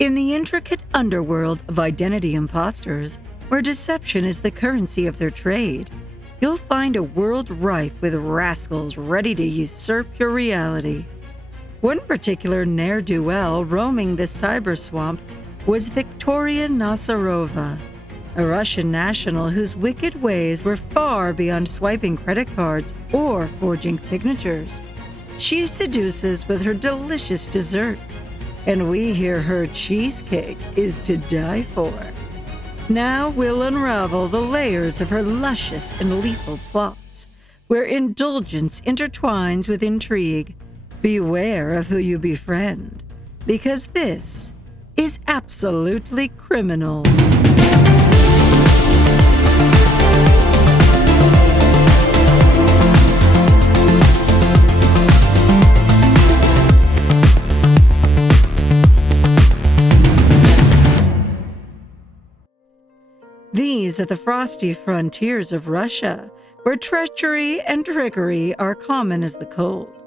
In the intricate underworld of identity imposters, where deception is the currency of their trade, you'll find a world rife with rascals ready to usurp your reality. One particular ne'er-do-well roaming the cyber swamp was Viktoria Nazarova, a Russian national whose wicked ways were far beyond swiping credit cards or forging signatures. She seduces with her delicious desserts, and we hear her cheesecake is to die for. Now we'll unravel the layers of her luscious and lethal plots, where indulgence intertwines with intrigue. Beware of who you befriend, because this is absolutely criminal. These are the frosty frontiers of Russia, where treachery and trickery are common as the cold.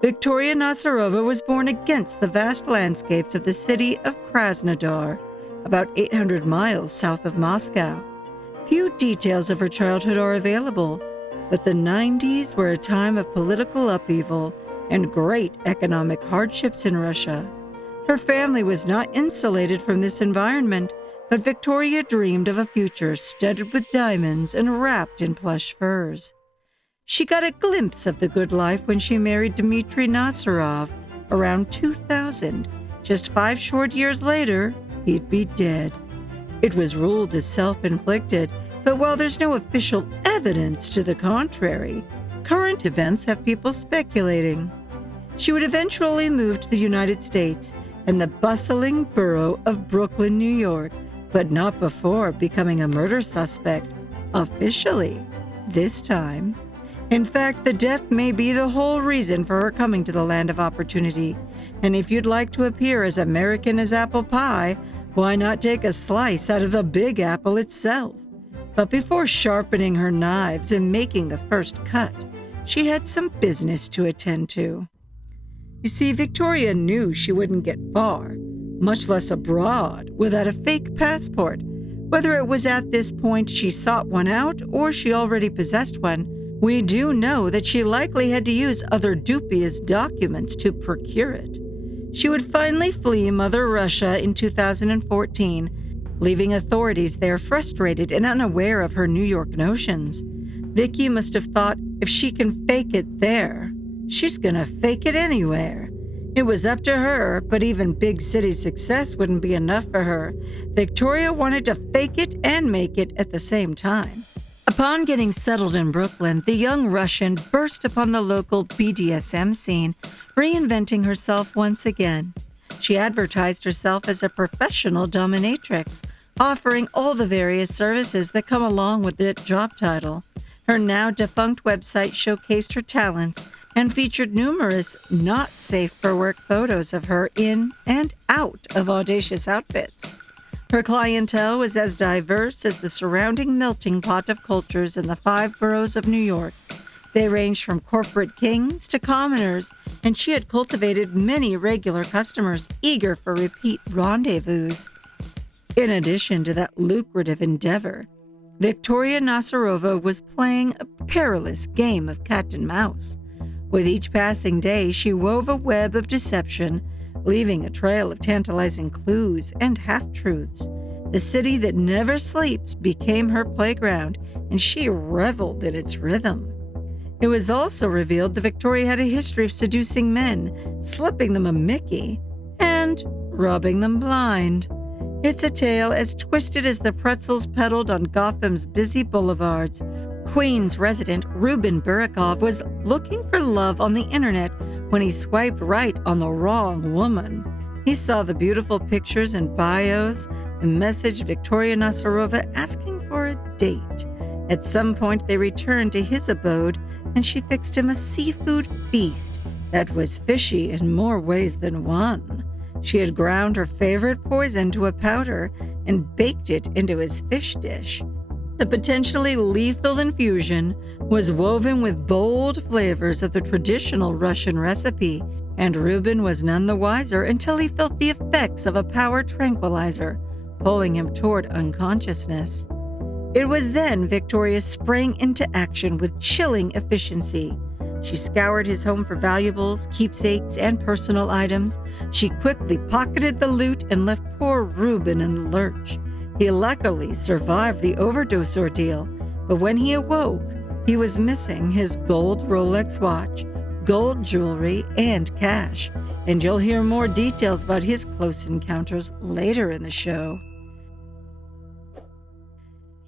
Viktoria Nazarova was born against the vast landscapes of the city of Krasnodar, about 800 miles south of Moscow. Few details of her childhood are available, but the 90s were a time of political upheaval and great economic hardships in Russia. Her family was not insulated from this environment, but Viktoria dreamed of a future studded with diamonds and wrapped in plush furs. She got a glimpse of the good life when she married Dmitry Nazarov around 2000. Just 5 short years later, he'd be dead. It was ruled as self-inflicted, but while there's no official evidence to the contrary, current events have people speculating. She would eventually move to the United States and the bustling borough of Brooklyn, New York, but not before becoming a murder suspect, officially, this time. In fact, the death may be the whole reason for her coming to the land of opportunity. And if you'd like to appear as American as apple pie, why not take a slice out of the Big Apple itself? But before sharpening her knives and making the first cut, she had some business to attend to. You see, Viktoria knew she wouldn't get far, much less abroad, without a fake passport. Whether it was at this point she sought one out or she already possessed one, we do know that she likely had to use other dubious documents to procure it. She would finally flee Mother Russia in 2014, leaving authorities there frustrated and unaware of her New York notions. Vicky must have thought, if she can fake it there, she's gonna fake it anywhere. It was up to her, but even big city success wouldn't be enough for her. Viktoria wanted to fake it and make it at the same time. Upon getting settled in Brooklyn, the young Russian burst upon the local BDSM scene, reinventing herself once again. She advertised herself as a professional dominatrix, offering all the various services that come along with the job title. Her now-defunct website showcased her talents and featured numerous not-safe-for-work photos of her in and out of audacious outfits. Her clientele was as diverse as the surrounding melting pot of cultures in the 5 boroughs of New York. They ranged from corporate kings to commoners, and she had cultivated many regular customers eager for repeat rendezvous. In addition to that lucrative endeavor, Viktoria Nazarova was playing a perilous game of cat and mouse. With each passing day, she wove a web of deception, leaving a trail of tantalizing clues and half-truths. The city that never sleeps became her playground, and she reveled in its rhythm. It was also revealed that Viktoria had a history of seducing men, slipping them a Mickey, and robbing them blind. It's a tale as twisted as the pretzels peddled on Gotham's busy boulevards. Queens resident Rubin Burikov was looking for love on the internet when he swiped right on the wrong woman. He saw the beautiful pictures and bios and messaged Viktoria Nazarova asking for a date. At some point, they returned to his abode, and she fixed him a seafood feast that was fishy in more ways than one. She had ground her favorite poison to a powder and baked it into his fish dish. The potentially lethal infusion was woven with bold flavors of the traditional Russian recipe, and Reuben was none the wiser until he felt the effects of a power tranquilizer, pulling him toward unconsciousness. It was then Victoria sprang into action with chilling efficiency. She scoured his home for valuables, keepsakes, and personal items. She quickly pocketed the loot and left poor Reuben in the lurch. He luckily survived the overdose ordeal, but when he awoke, he was missing his gold Rolex watch, gold jewelry, and cash. And you'll hear more details about his close encounters later in the show.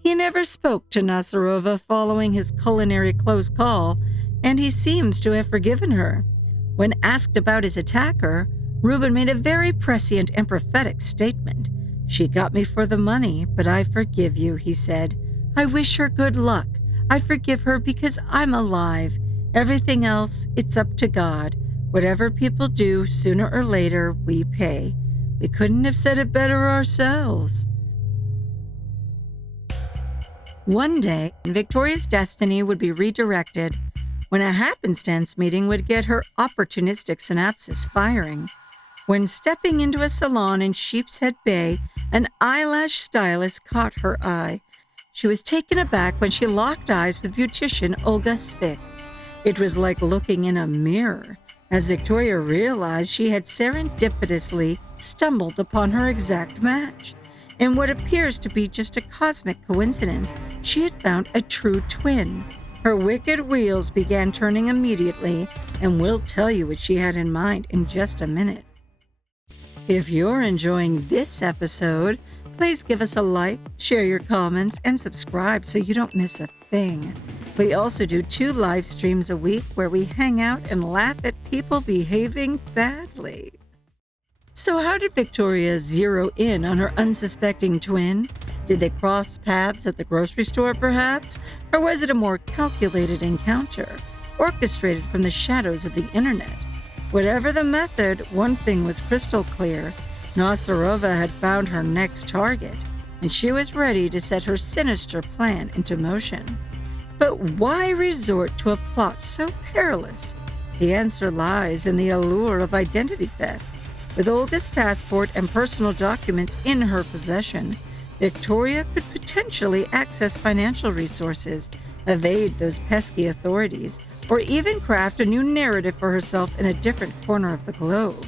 He never spoke to Nasarova following his culinary close call, and he seems to have forgiven her. When asked about his attacker, Reuben made a very prescient and prophetic statement. "She got me for the money, but I forgive you," he said. "I wish her good luck. I forgive her because I'm alive. Everything else, it's up to God. Whatever people do, sooner or later, we pay." We couldn't have said it better ourselves. One day, Victoria's destiny would be redirected when a happenstance meeting would get her opportunistic synapses firing. When stepping into a salon in Sheepshead Bay, an eyelash stylist caught her eye. She was taken aback when she locked eyes with beautician Olga Svik. It was like looking in a mirror, as Victoria realized she had serendipitously stumbled upon her exact match. In what appears to be just a cosmic coincidence, she had found a true twin. Her wicked wheels began turning immediately, and we'll tell you what she had in mind in just a minute. If you're enjoying this episode, please give us a like, share your comments, and subscribe so you don't miss a thing. We also do 2 live streams a week where we hang out and laugh at people behaving badly. So how did Victoria zero in on her unsuspecting twin? Did they cross paths at the grocery store, perhaps? Or was it a more calculated encounter, orchestrated from the shadows of the internet? Whatever the method, one thing was crystal clear. Nasarova had found her next target, and she was ready to set her sinister plan into motion. But why resort to a plot so perilous? The answer lies in the allure of identity theft. With Olga's passport and personal documents in her possession, Victoria could potentially access financial resources, evade those pesky authorities, or even craft a new narrative for herself in a different corner of the globe.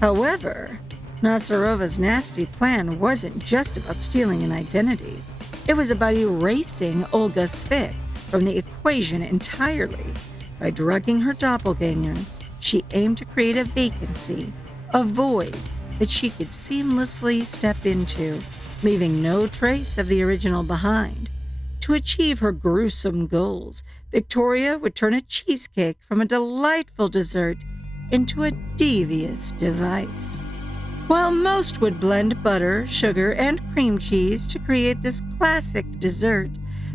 However, Nasarova's nasty plan wasn't just about stealing an identity. It was about erasing Olga Svik from the equation entirely. By drugging her doppelganger, she aimed to create a vacancy, a void that she could seamlessly step into, leaving no trace of the original behind. To achieve her gruesome goals, Victoria would turn a cheesecake from a delightful dessert into a devious device. While most would blend butter, sugar, and cream cheese to create this classic dessert,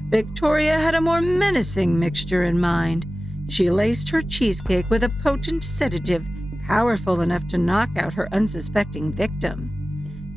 Victoria had a more menacing mixture in mind. She laced her cheesecake with a potent sedative powerful enough to knock out her unsuspecting victim.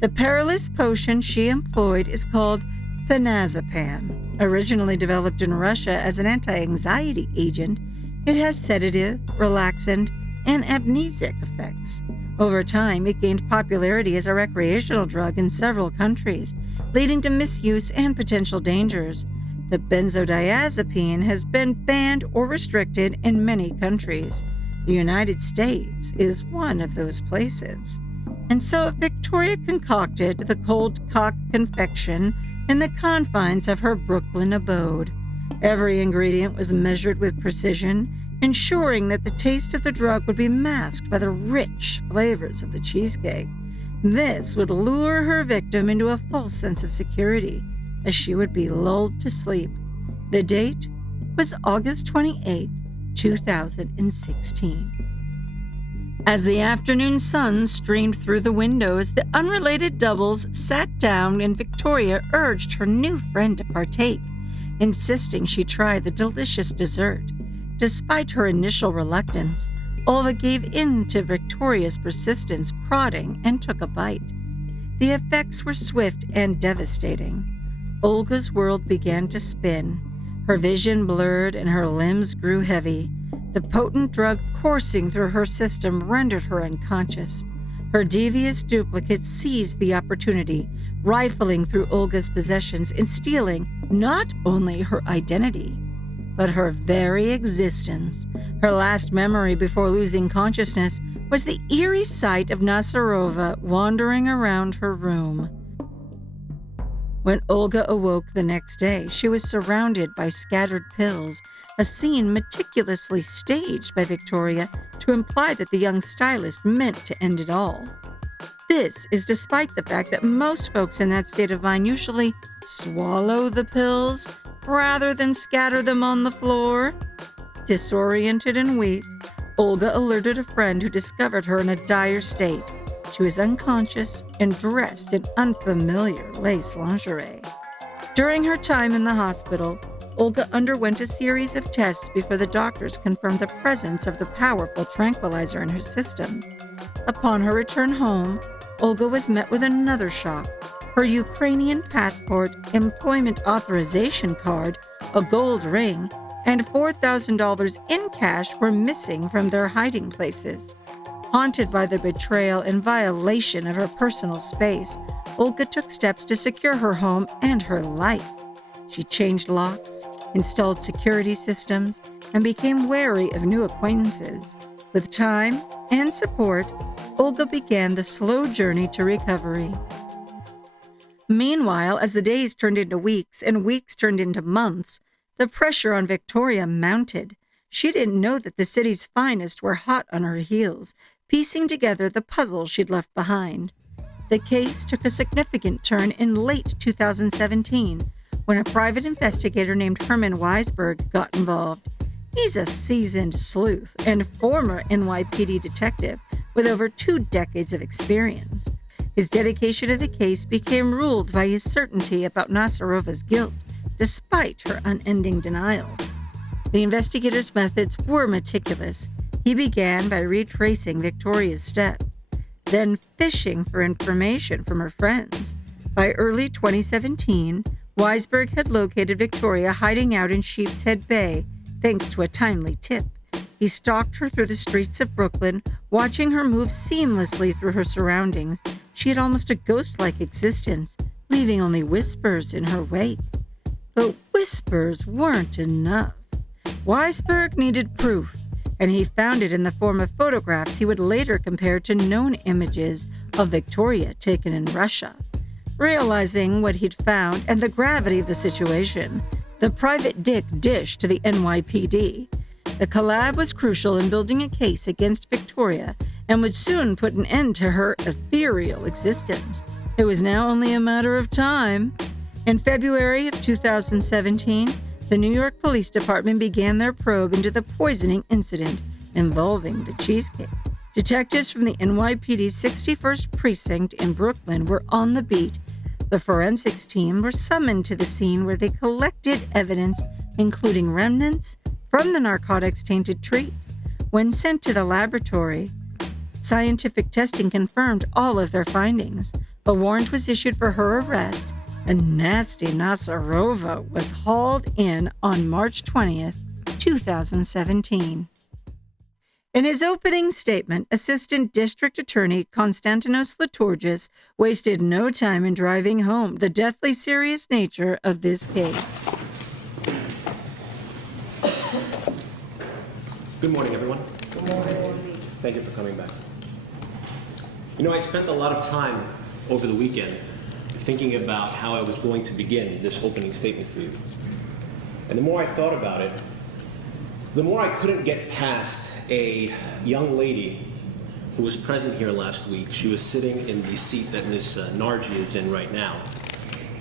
The perilous potion she employed is called phenazepam. Originally developed in Russia as an anti-anxiety agent, it has sedative, relaxant, and amnesic effects. Over time, it gained popularity as a recreational drug in several countries, leading to misuse and potential dangers. The benzodiazepine has been banned or restricted in many countries. The United States is one of those places. And so Victoria concocted the cold cock confection in the confines of her Brooklyn abode. Every ingredient was measured with precision, ensuring that the taste of the drug would be masked by the rich flavors of the cheesecake. This would lure her victim into a false sense of security, as she would be lulled to sleep. The date was August 28, 2016. As the afternoon sun streamed through the windows, the unrelated doubles sat down and Victoria urged her new friend to partake, insisting she try the delicious dessert. Despite her initial reluctance, Olga gave in to Victoria's persistence, prodding, and took a bite. The effects were swift and devastating. Olga's world began to spin. Her vision blurred and her limbs grew heavy. The potent drug coursing through her system rendered her unconscious. Her devious duplicate seized the opportunity, rifling through Olga's possessions and stealing not only her identity, but her very existence. Her last memory before losing consciousness was the eerie sight of Nasarova wandering around her room. When Olga awoke the next day, she was surrounded by scattered pills, a scene meticulously staged by Victoria to imply that the young stylist meant to end it all. This is despite the fact that most folks in that state of mind usually swallow the pills rather than scatter them on the floor. Disoriented and weak, Olga alerted a friend who discovered her in a dire state. She was unconscious and dressed in unfamiliar lace lingerie. During her time in the hospital, Olga underwent a series of tests before the doctors confirmed the presence of the powerful tranquilizer in her system. Upon her return home, Olga was met with another shock. Her Ukrainian passport, employment authorization card, a gold ring, and $4,000 in cash were missing from their hiding places. Haunted by the betrayal and violation of her personal space, Olga took steps to secure her home and her life. She changed locks, installed security systems, and became wary of new acquaintances. With time and support, Olga began the slow journey to recovery. Meanwhile, as the days turned into weeks and weeks turned into months, the pressure on Victoria mounted. She didn't know that the city's finest were hot on her heels, piecing together the puzzle she'd left behind. The case took a significant turn in late 2017 when a private investigator named Herman Weisberg got involved. He's a seasoned sleuth and former NYPD detective with over 2 decades of experience. His dedication to the case became ruled by his certainty about Nasarova's guilt, despite her unending denials. The investigator's methods were meticulous. He began by retracing Victoria's steps, then fishing for information from her friends. By early 2017, Weisberg had located Victoria hiding out in Sheepshead Bay, thanks to a timely tip. He stalked her through the streets of Brooklyn, watching her move seamlessly through her surroundings. She had almost a ghost-like existence, leaving only whispers in her wake. But whispers weren't enough. Weisberg needed proof, and he found it in the form of photographs he would later compare to known images of Victoria taken in Russia. Realizing what he'd found and the gravity of the situation, the private dick dished to the NYPD. The collab was crucial in building a case against Victoria and would soon put an end to her ethereal existence. It was now only a matter of time. In February of 2017, the New York Police Department began their probe into the poisoning incident involving the Cheesecake. Detectives from the NYPD's 61st Precinct in Brooklyn were on the beat. The forensics team were summoned to the scene where they collected evidence, including remnants from the narcotics-tainted treat. When sent to the laboratory, scientific testing confirmed all of their findings. A warrant was issued for her arrest, and nasty Nasarova was hauled in on March 20th, 2017. In his opening statement, Assistant District Attorney Konstantinos Liturgis wasted no time in driving home the deathly serious nature of this case. Good morning, everyone. Good morning. Thank you for coming back. You know, I spent a lot of time over the weekend thinking about how I was going to begin this opening statement for you. And the more I thought about it, the more I couldn't get past a young lady who was present here last week. She was sitting in the seat that Ms. Nargi is in right now.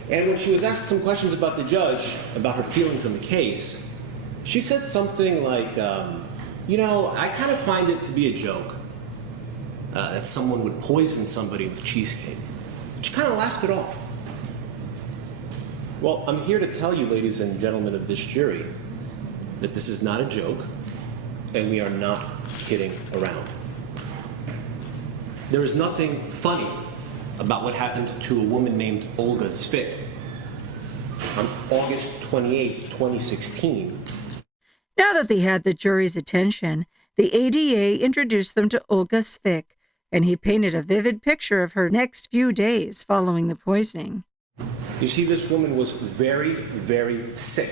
And when she was asked some questions about the judge, about her feelings on the case, she said something like, you know, I kind of find it to be a joke that someone would poison somebody with cheesecake. She kind of laughed it off. Well, I'm here to tell you, ladies and gentlemen of this jury, that this is not a joke, and we are not kidding around. There is nothing funny about what happened to a woman named Olga Svit. on August 28, 2016. Now that they had the jury's attention, the ADA introduced them to Olga Svik, and he painted a vivid picture of her next few days following the poisoning. You see, this woman was very, very sick.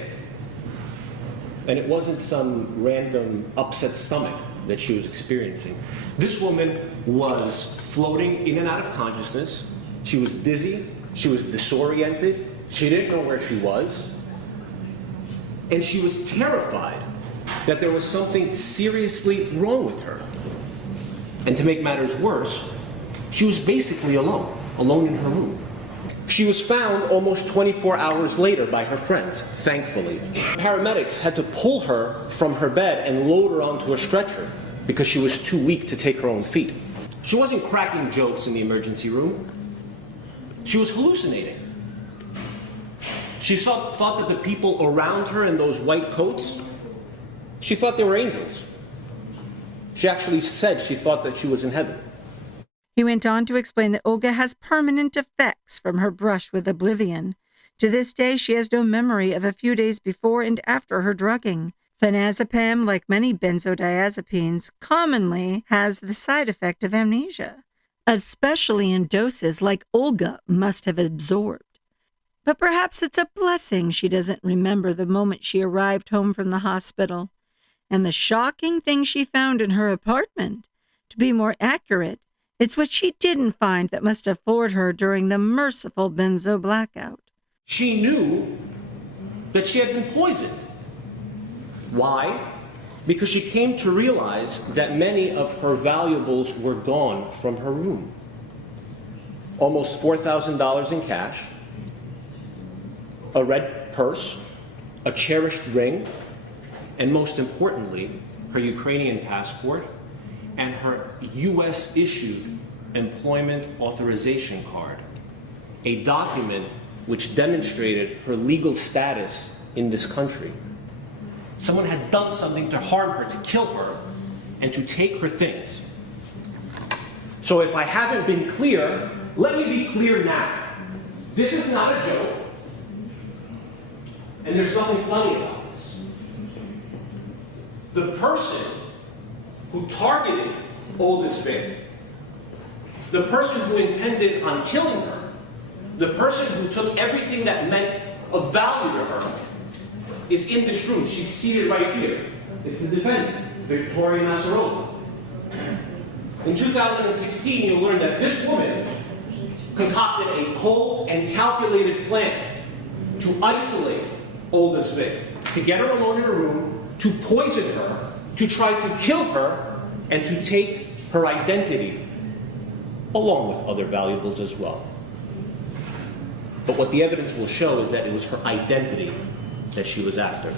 And it wasn't some random upset stomach that she was experiencing. This woman was floating in and out of consciousness. She was dizzy. She was disoriented. She didn't know where she was. And she was terrified that there was something seriously wrong with her. And to make matters worse, she was basically alone in her room. She was found almost 24 hours later by her friends, thankfully. Paramedics had to pull her from her bed and load her onto a stretcher because she was too weak to take her own feet. She wasn't cracking jokes in the emergency room. She was hallucinating. She thought that the people around her in those white coats, she thought they were angels. She actually said she thought that she was in heaven. He went on to explain that Olga has permanent effects from her brush with oblivion. To this day, she has no memory of a few days before and after her drugging. Phenazepam, like many benzodiazepines, commonly has the side effect of amnesia, especially in doses like Olga must have absorbed. But perhaps it's a blessing she doesn't remember the moment she arrived home from the hospital, and the shocking thing she found in her apartment. To be more accurate, it's what she didn't find that must have floored her during the merciful benzo blackout. She knew that she had been poisoned. Why? Because she came to realize that many of her valuables were gone from her room. Almost $4,000 in cash, a red purse, a cherished ring, and most importantly, her Ukrainian passport and her U.S.-issued employment authorization card, a document which demonstrated her legal status in this country. Someone had done something to harm her, to kill her, and to take her things. So if I haven't been clear, let me be clear now. This is not a joke, and there's nothing funny about this. The person who targeted Olga Svik, the person who intended on killing her, the person who took everything that meant of value to her, is in this room. She's seated right here. It's the defendant, Viktoria Nasarova. In 2016, you'll learn that this woman concocted a cold and calculated plan to isolate Olga Svik, to get her alone in a room, to poison her, to try to kill her, and to take her identity, along with other valuables as well. But what the evidence will show is that it was her identity that she was after.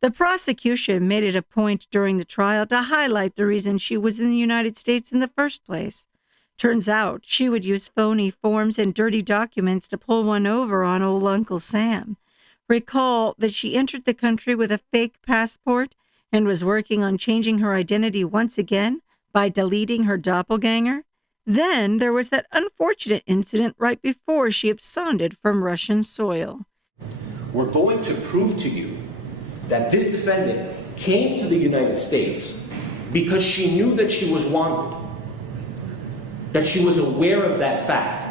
The prosecution made it a point during the trial to highlight the reason she was in the United States in the first place. Turns out she would use phony forms and dirty documents to pull one over on old Uncle Sam. Recall that she entered the country with a fake passport and was working on changing her identity once again by deleting her doppelganger. Then there was that unfortunate incident right before she absconded from Russian soil. We're going to prove to you that this defendant came to the United States because she knew that she was wanted, that she was aware of that fact.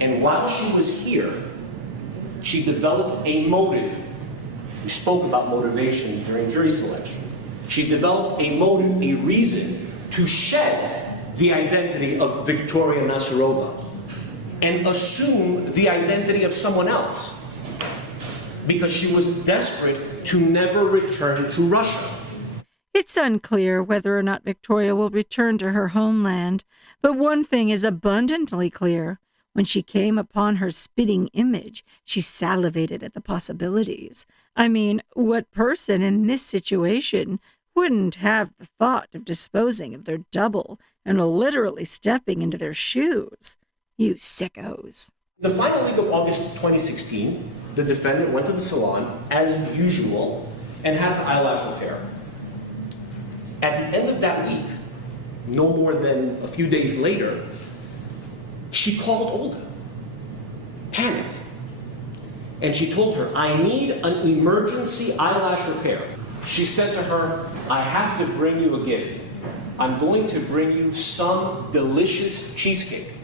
And while she was here, she developed a motive. We spoke about motivations during jury selection. She developed a motive, a reason to shed the identity of Viktoria Nasarova and assume the identity of someone else, because she was desperate to never return to Russia. It's unclear whether or not Victoria will return to her homeland, but one thing is abundantly clear. When she came upon her spitting image, she salivated at the possibilities. I mean, what person in this situation wouldn't have the thought of disposing of their double and literally stepping into their shoes? You sickos. The final week of August 2016, the defendant went to the salon, as usual, and had her eyelash repair. At the end of that week, no more than a few days later, she called Olga, panicked. and she told her, "I need an emergency eyelash repair." She said to her, "I have to bring you a gift. I'm going to bring you some delicious cheesecake."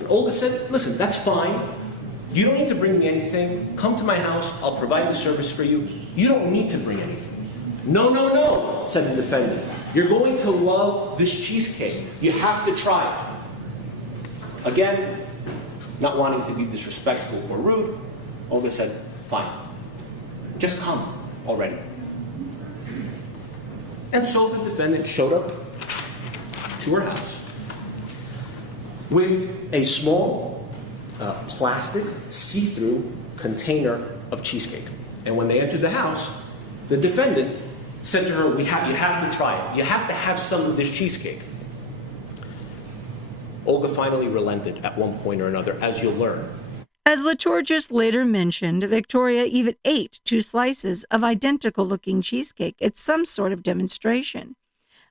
And Olga said, "Listen, that's fine. You don't need to bring me anything. Come to my house. I'll provide the service for you. You don't need to bring anything." "No, no, no," said the defendant. "You're going to love this cheesecake. You have to try it." Again, not wanting to be disrespectful or rude, Olga said, "Fine. Just come already." And so the defendant showed up to her house with a small plastic see-through container of cheesecake. And when they entered the house, the defendant said to her, you have to try it. You have to have some of this cheesecake." Olga finally relented at one point or another, as you'll learn. As Liturgis later mentioned, Victoria even ate 2 slices of identical-looking cheesecake at some sort of demonstration.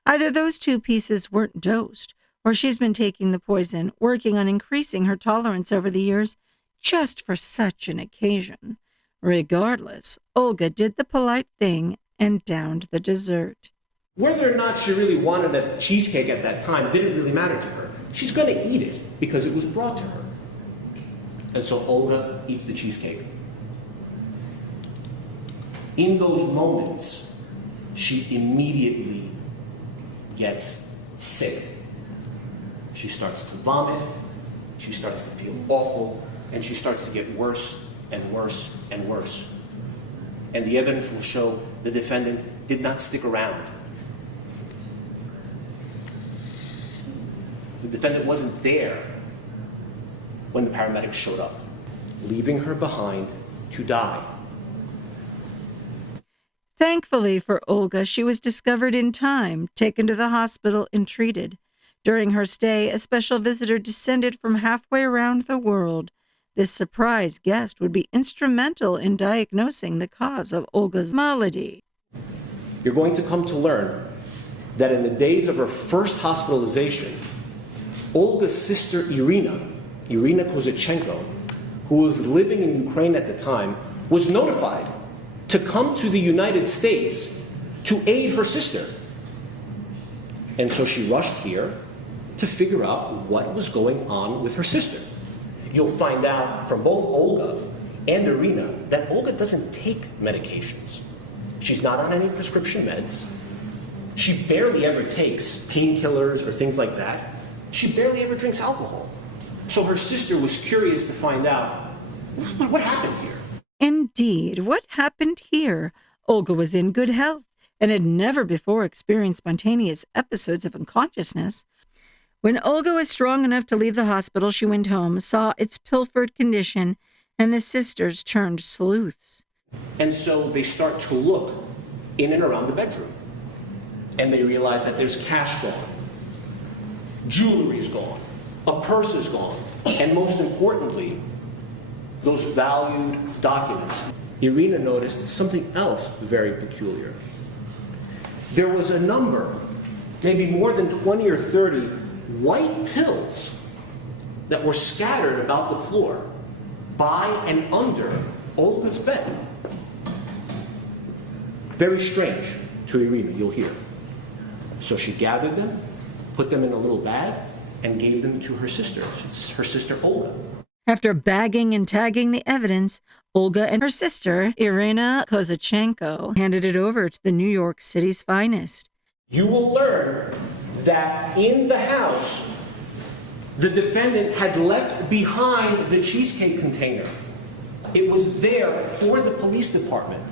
Either those 2 pieces weren't dosed, or she's been taking the poison, working on increasing her tolerance over the years, just for such an occasion. Regardless, Olga did the polite thing and downed the dessert. Whether or not she really wanted a cheesecake at that time didn't really matter to her. She's going to eat it because it was brought to her. And so Olga eats the cheesecake. In those moments, she immediately gets sick. She starts to vomit, she starts to feel awful, and she starts to get worse and worse and worse. And the evidence will show the defendant did not stick around. The defendant wasn't there when the paramedics showed up, leaving her behind to die. Thankfully for Olga, she was discovered in time, taken to the hospital, and treated. During her stay, a special visitor descended from halfway around the world. This surprise guest would be instrumental in diagnosing the cause of Olga's malady. You're going to come to learn that in the days of her first hospitalization, Olga's sister Irina Kozachenko, who was living in Ukraine at the time, was notified to come to the United States to aid her sister. And so she rushed here to figure out what was going on with her sister. You'll find out from both Olga and Irina that Olga doesn't take medications. She's not on any prescription meds. She barely ever takes painkillers or things like that. She barely ever drinks alcohol. So her sister was curious to find out, what happened here? Indeed, what happened here? Olga was in good health and had never before experienced spontaneous episodes of unconsciousness. When Olga was strong enough to leave the hospital, she went home, saw its pilfered condition, and the sisters turned sleuths. And so they start to look in and around the bedroom. And they realize that there's cash gone, jewelry's gone, a purse is gone, and most importantly, those valued documents. Irina noticed something else very peculiar. There was a number, maybe more than 20 or 30 white pills that were scattered about the floor by and under Olga's bed. Very strange to Irina, you'll hear. So she gathered them, put them in a little bag, and gave them to her sister Olga. After bagging and tagging the evidence, Olga and her sister, Irina Kozachenko, handed it over to the New York City's finest. You will learn that in the house, the defendant had left behind the cheesecake container. It was there for the police department.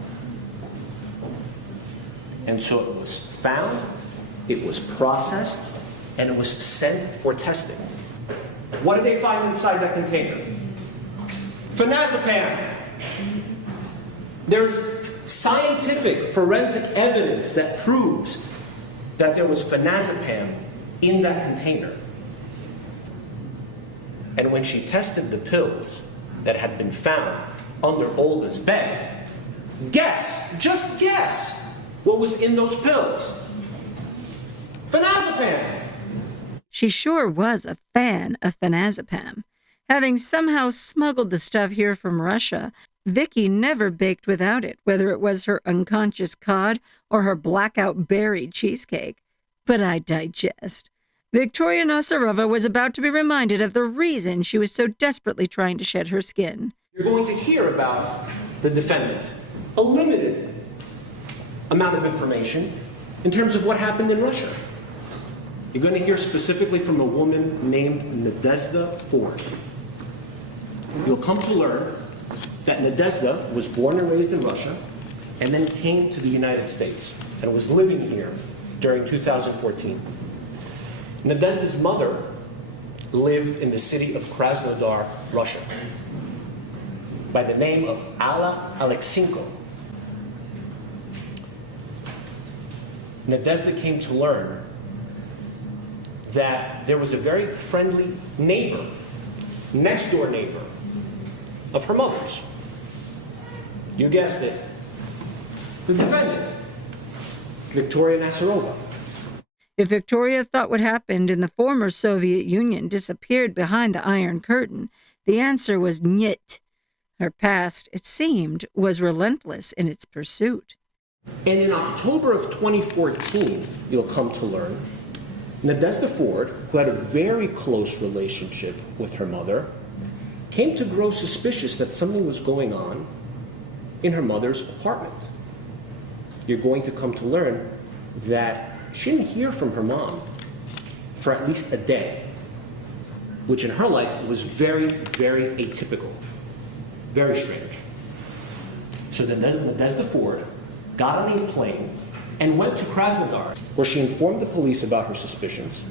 And so it was found, it was processed, and it was sent for testing. What did they find inside that container? Phenazepam. There's scientific forensic evidence that proves that there was phenazepam in that container. And when she tested the pills that had been found under Olga's bed, just guess what was in those pills? Phenazepam. She sure was a fan of phenazepam. Having somehow smuggled the stuff here from Russia, Vicky never baked without it, whether it was her unconscious cod or her blackout berry cheesecake. But I digest. Viktoria Nasarova was about to be reminded of the reason she was so desperately trying to shed her skin. You're going to hear about the defendant, a limited amount of information in terms of what happened in Russia. You're going to hear specifically from a woman named Nadezhda Ford. You'll come to learn that Nadezhda was born and raised in Russia and then came to the United States and was living here during 2014. Nadezhda's mother lived in the city of Krasnodar, Russia, by the name of Alla Alexenko. Nadezhda came to learn that there was a very friendly neighbor, next door neighbor, of her mother's. You guessed it, the defendant, Viktoria Nasarova. If Victoria thought what happened in the former Soviet Union disappeared behind the Iron Curtain, the answer was nyet. Her past, it seemed, was relentless in its pursuit. And in October of 2014, you'll come to learn, Nadezhda Ford, who had a very close relationship with her mother, came to grow suspicious that something was going on in her mother's apartment. You're going to come to learn that she didn't hear from her mom for at least a day, which in her life was very, very atypical, very strange. So then Nadezhda Ford got on a plane and went to Krasnodar, where she informed the police about her suspicions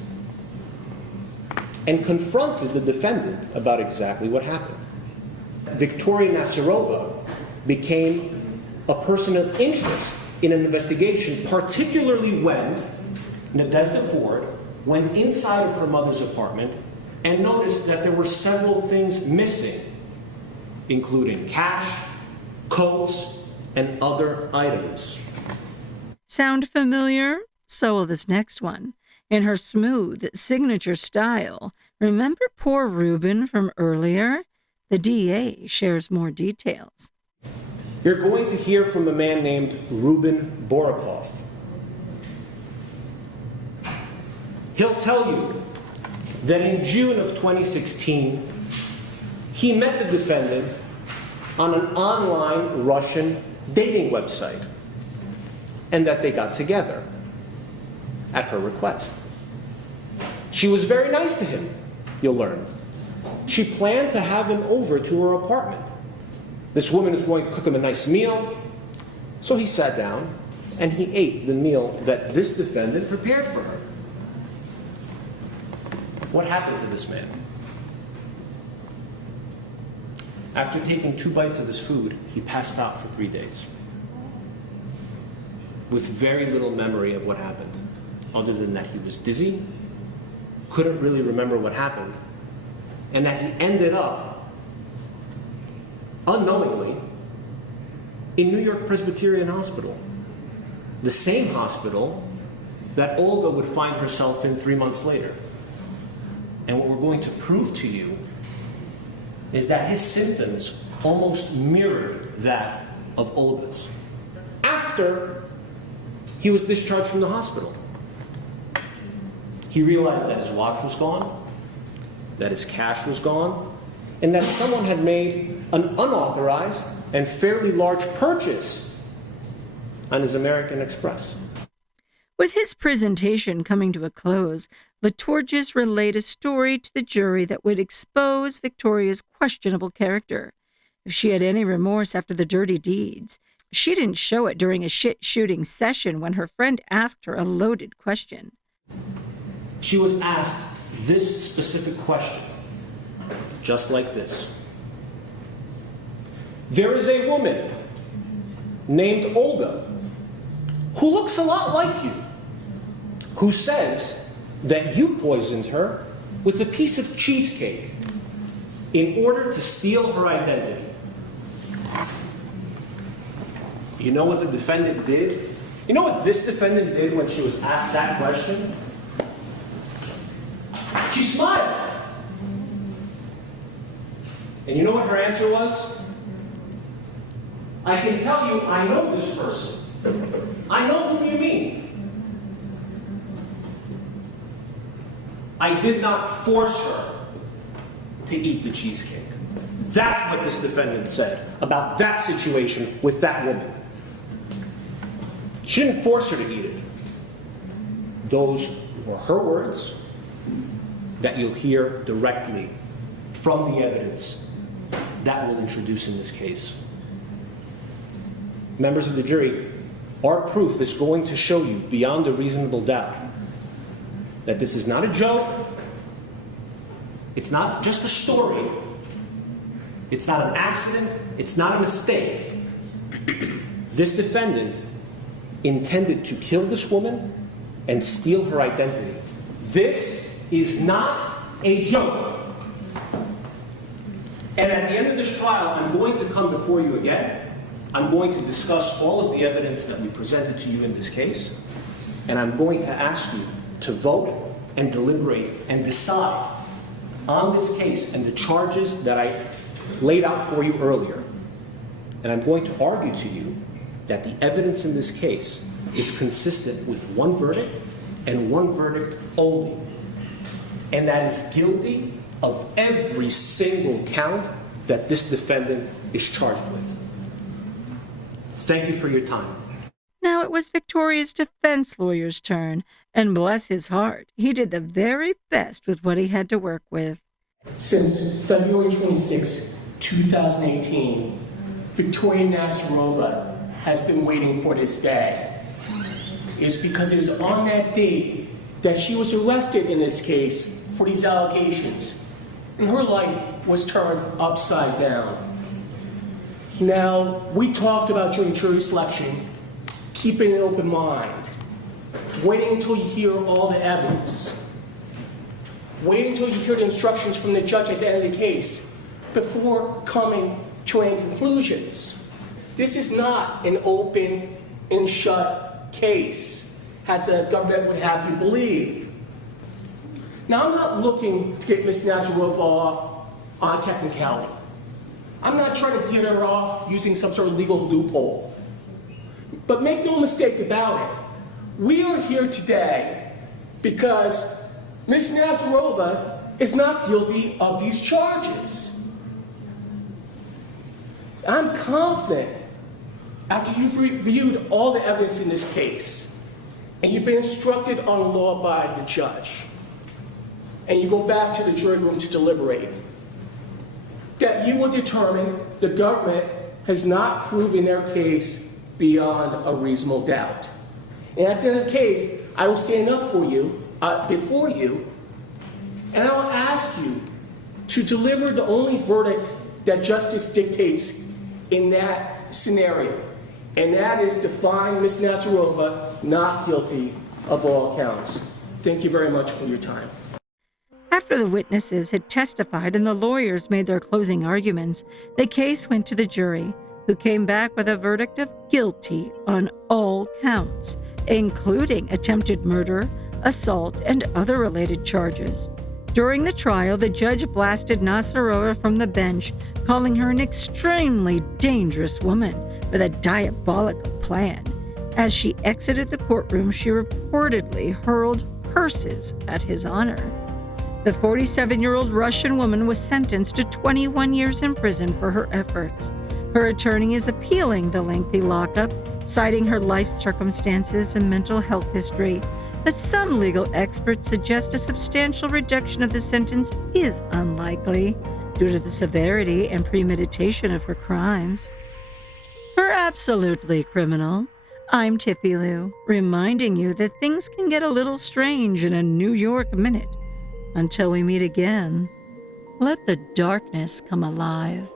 and confronted the defendant about exactly what happened. Viktoria Nasarova became a person of interest in an investigation, particularly when Nadezhda Ford went inside of her mother's apartment and noticed that there were several things missing, including cash, coats, and other items. Sound familiar? So will this next one. In her smooth, signature style, remember poor Ruben from earlier? The DA shares more details. You're going to hear from a man named Ruben Borakov. He'll tell you that in June of 2016, he met the defendant on an online Russian dating website, and that they got together at her request. She was very nice to him, you'll learn. She planned to have him over to her apartment. This woman is going to cook him a nice meal, so he sat down and he ate the meal that this defendant prepared for her. What happened to this man? After taking 2 bites of his food, he passed out for 3 days, with very little memory of what happened, other than that he was dizzy, couldn't really remember what happened, and that he ended up, unknowingly, in New York Presbyterian Hospital, the same hospital that Olga would find herself in 3 months later. And what we're going to prove to you is that his symptoms almost mirrored that of Olga's. After he was discharged from the hospital, he realized that his watch was gone, that his cash was gone, and that someone had made an unauthorized and fairly large purchase on his American Express. With his presentation coming to a close, Liturgis relayed a story to the jury that would expose Victoria's questionable character. If she had any remorse after the dirty deeds, she didn't show it during a shit-shooting session when her friend asked her a loaded question. She was asked this specific question, just like this. There is a woman named Olga who looks a lot like you, who says that you poisoned her with a piece of cheesecake in order to steal her identity. You know what the defendant did? You know what this defendant did when she was asked that question? She smiled. And you know what her answer was? I can tell you, I know this person. I know whom you mean. I did not force her to eat the cheesecake. That's what this defendant said about that situation with that woman. She didn't force her to eat it. Those were her words that you'll hear directly from the evidence that we'll introduce in this case. Members of the jury, our proof is going to show you beyond a reasonable doubt that this is not a joke, it's not just a story, it's not an accident, it's not a mistake. This defendant intended to kill this woman and steal her identity. This is not a joke. And at the end of this trial, I'm going to come before you again. I'm going to discuss all of the evidence that we presented to you in this case, and I'm going to ask you to vote and deliberate and decide on this case and the charges that I laid out for you earlier. And I'm going to argue to you that the evidence in this case is consistent with one verdict and one verdict only, and that is guilty of every single count that this defendant is charged with. Thank you for your time. Now it was Victoria's defense lawyer's turn, and bless his heart, he did the very best with what he had to work with. Since February 26, 2018, Victoria Nasarova has been waiting for this day. It's because it was on that date that she was arrested in this case for these allegations, and her life was turned upside down. Now, we talked about during jury selection, keeping an open mind, waiting until you hear all the evidence, waiting until you hear the instructions from the judge at the end of the case before coming to any conclusions. This is not an open and shut case, as the government would have you believe. Now, I'm not looking to get Ms. Nasarova off on a technicality. I'm not trying to get her off using some sort of legal loophole. But make no mistake about it, we are here today because Ms. Nasarova is not guilty of these charges. I'm confident, after you've reviewed all the evidence in this case, and you've been instructed on the law by the judge, and you go back to the jury room to deliberate, that you will determine the government has not proven their case beyond a reasonable doubt. And at the end of the case, I will stand up for you, before you, and I will ask you to deliver the only verdict that justice dictates in that scenario, and that is to find Ms. Nasarova not guilty of all counts. Thank you very much for your time. After the witnesses had testified and the lawyers made their closing arguments, the case went to the jury, who came back with a verdict of guilty on all counts, including attempted murder, assault, and other related charges. During the trial, the judge blasted Nasarova from the bench, calling her an extremely dangerous woman with a diabolical plan. As she exited the courtroom, she reportedly hurled curses at his honor. The 47-year-old Russian woman was sentenced to 21 years in prison for her efforts. Her attorney is appealing the lengthy lockup, citing her life circumstances and mental health history, but some legal experts suggest a substantial reduction of the sentence is unlikely due to the severity and premeditation of her crimes. For Absolutely Criminal, I'm Tiffie Lou, reminding you that things can get a little strange in a New York minute. Until we meet again, let the darkness come alive.